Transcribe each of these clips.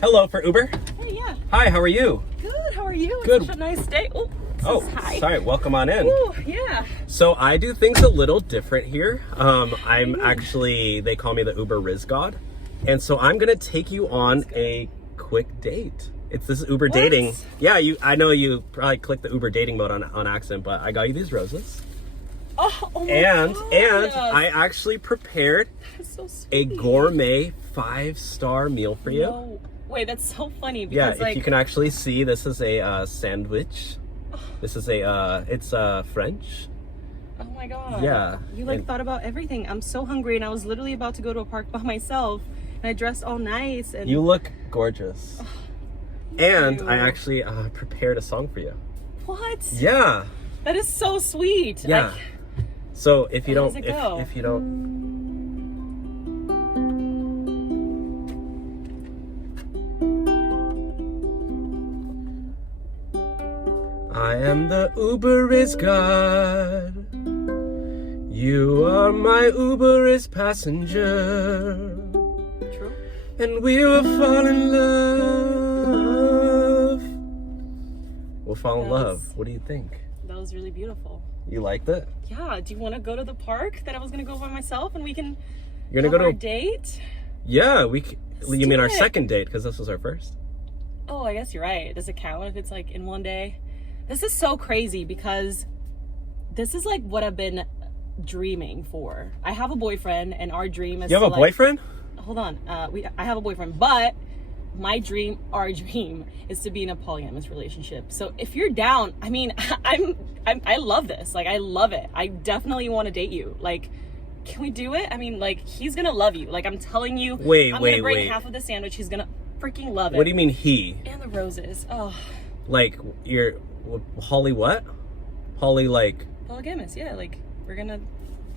Hello for Uber. Hey, yeah. Hi, how are you? Good. How are you? Good. It's such a nice day. Oh, Hi. sorry. Welcome on in. Ooh, yeah. So I do things a little different here. I'm actually, they call me the Uber Riz God. And so I'm going to take you on a quick date. It's this Uber dating. Yeah, I know you probably clicked the Uber dating mode on accident, but I got you these roses. Oh my And God. I actually prepared That's so sweet. a gourmet 5-star meal for you. No. Wait, that's so funny Yeah, because if you can actually see, this is a sandwich. This is it's French. oh my God. Yeah. You and- thought about everything. I'm so hungry and I was literally about to go to a park by myself and I dressed all nice and You look gorgeous. And you. I actually prepared a song for you. What? Yeah. That is so sweet. Yeah. So if you How don't, does it go? if you don't, I am the Uber is God. You are my Uber is passenger. True. And we will fall in love. We'll fall in love. That's- What do you think? That was really beautiful. You liked it? Yeah. Do you want to go to the park that I was gonna go by myself and we can You're gonna have go our to? date? Yeah, you mean do our it. second date because this was our first. Oh, I guess you're right. Does it count if it's like in one day? This is so crazy because this is like what I've been dreaming for. I have a boyfriend and our dream is You have to, a boyfriend? Hold on. I have a boyfriend, but my dream, our dream is to be in a polyamorous relationship. So if you're down, I mean, I love this. Like, I love it. I definitely want to date you. Like, can we do it? I mean, like, he's gonna love you. Like, I'm telling you. I'm gonna bring half of the sandwich. He's gonna freaking love it. What do you mean he? And the roses. Oh, Like you're Holly what? Holly like polygamous. Yeah, like we're gonna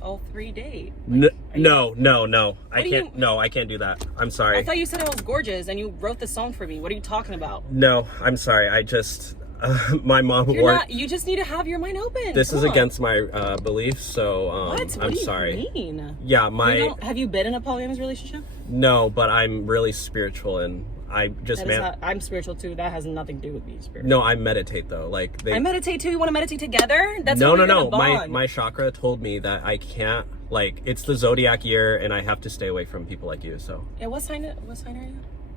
all three date. no. Like, are you- I do can't. you- No, I can't do that. I'm sorry. I thought you said I was gorgeous and you wrote the song for me. What are you talking about? No, I'm sorry. I just my mom You're wore. not. You just need to have your mind open. This Come is on. against my beliefs, so What? What I'm do you sorry. mean? Yeah, Have you been in a polyamorous relationship? no, but I'm really spiritual and I just I'm spiritual too. That has nothing to do with being spiritual. No, I meditate though. Like they I meditate too. You want to meditate together? That's No, how no, we're no. gonna My bond. my chakra told me that I can't, like, it's the zodiac year and I have to stay away from people like you. So Yeah, what sign are you?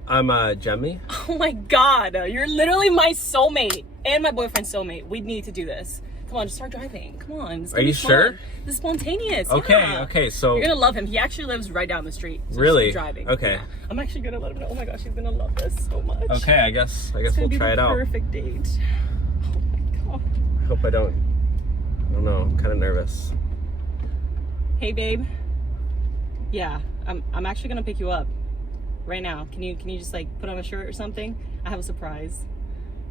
I'm a Gemini. Oh my God, you're literally my soulmate and my boyfriend's soulmate. We need to do this. Come on, just start driving. Come on. This is Are gonna you be fun. sure? This is spontaneous. Okay, yeah. okay. So You're gonna love him. He actually lives right down the street. So Really? Just keep driving. Okay. Yeah. I'm actually gonna let him know. Oh my gosh, he's gonna love this so much. okay, I guess It's gonna we'll be try the it out. perfect date. Oh my God. I hope I don't know. I'm kind of nervous. Hey babe. Yeah, I'm actually gonna pick you up right now. Can you just like put on a shirt or something? I have a surprise.